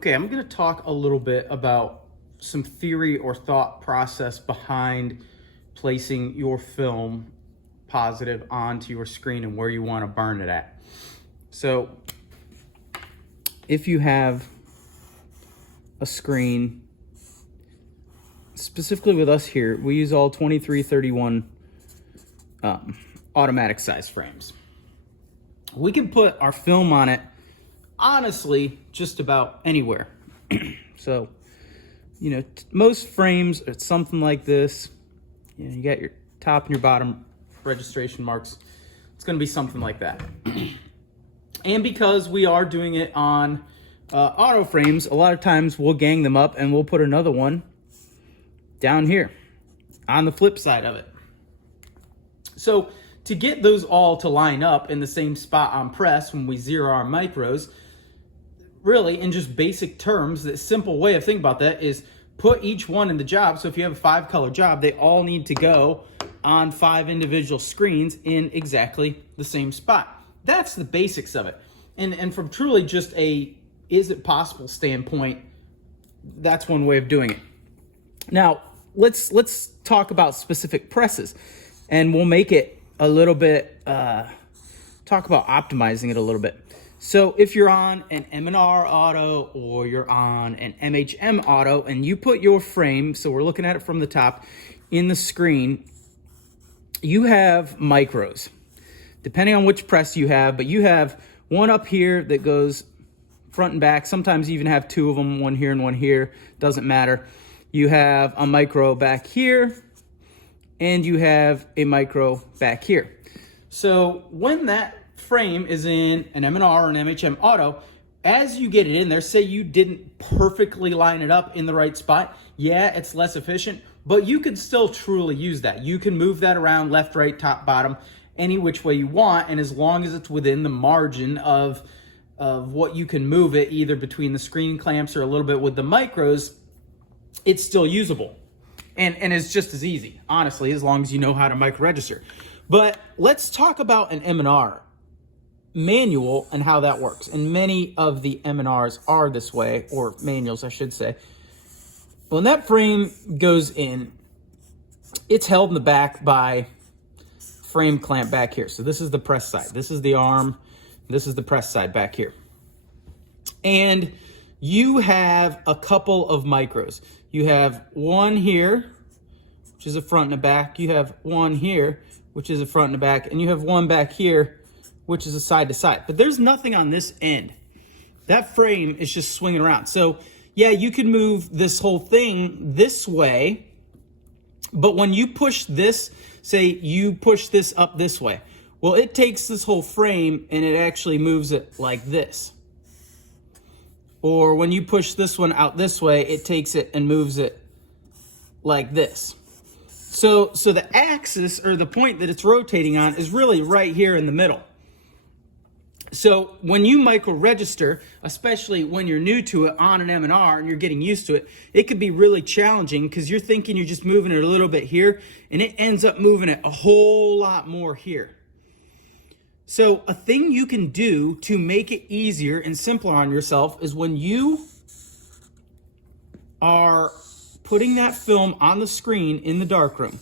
Okay, I'm going to talk a little bit about some theory or thought process behind placing your film positive onto your screen and where you want to burn it at. So if you have a screen, specifically with us here, we use all 2331 automatic size frames. We can put our film on it honestly just about anywhere. So, most frames are something like this. You got your top and your bottom registration marks. It's going to be something like that. And because we are doing it on auto frames, a lot of times we'll gang them up and we'll put another one down here on the flip side of it. So to get those all to line up in the same spot on press when we zero our micros, really, in just basic terms, the simple way of thinking about that is put each one in the job. So if you have a 5-color job, they all need to go on 5 individual screens in exactly the same spot. That's the basics of it. And from truly just a is it possible standpoint, that's one way of doing it. Now, let's talk about specific presses, and we'll make it a little bit, talk about optimizing it a little bit. So if you're on an M&R auto or you're on an MHM auto and you put your frame, so we're looking at it from the top, in the screen, you have micros, depending on which press you have, but you have one up here that goes front and back. Sometimes you even have 2 of them, one here and one here, doesn't matter. You have a micro back here, and you have a micro back here. So when that frame is in an M&R or an MHM auto, as you get it in there, say you didn't perfectly line it up in the right spot, yeah, it's less efficient, but you can still truly use that. You can move that around left, right, top, bottom, any which way you want, and as long as it's within the margin of what you can move it, either between the screen clamps or a little bit with the micros, it's still usable. And it's just as easy, honestly, as long as you know how to micro register. But let's talk about an M&R manual and how that works. And many of the M&Rs are this way, or manuals, I should say. When that frame goes in, it's held in the back by frame clamp back here. So this is the press side. This is the arm. This is the press side back here. And you have a couple of micros. You have one here, which is a front and a back. You have one here, which is a front and a back. And you have one back here, which is a side to side. But there's nothing on this end. That frame is just swinging around. So yeah, you can move this whole thing this way, but when you push this, say you push this up this way, well, it takes this whole frame and it actually moves it like this. Or when you push this one out this way, it takes it and moves it like this. So the axis, or the point that it's rotating on, is really right here in the middle. So when you micro register, especially when you're new to it on an M&R and you're getting used to it, it could be really challenging because you're thinking you're just moving it a little bit here, and it ends up moving it a whole lot more here. So a thing you can do to make it easier and simpler on yourself is when you are putting that film on the screen in the darkroom,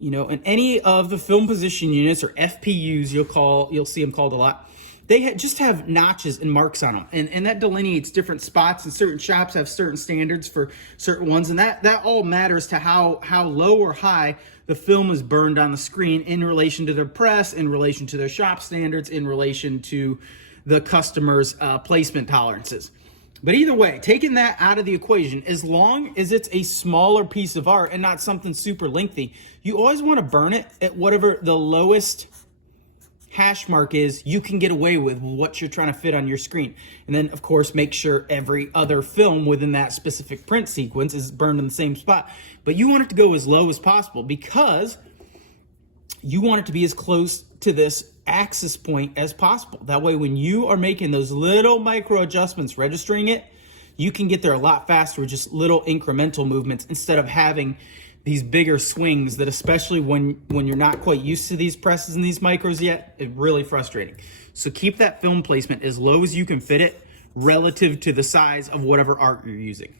in any of the film position units, or FPUs, you'll see them called a lot. They just have notches and marks on them, and that delineates different spots, and certain shops have certain standards for certain ones, and that all matters to how low or high the film is burned on the screen in relation to their press, in relation to their shop standards, in relation to the customer's placement tolerances. But either way, taking that out of the equation, as long as it's a smaller piece of art and not something super lengthy, you always want to burn it at whatever the lowest hash mark is you can get away with what you're trying to fit on your screen. And then, of course, make sure every other film within that specific print sequence is burned in the same spot. But you want it to go as low as possible because you want it to be as close to this axis point as possible. That way, when you are making those little micro adjustments, registering it, you can get there a lot faster with just little incremental movements instead of having these bigger swings that, especially when you're not quite used to these presses and these micros yet, is really frustrating. So keep that film placement as low as you can fit it. relative to the size of whatever art you're using.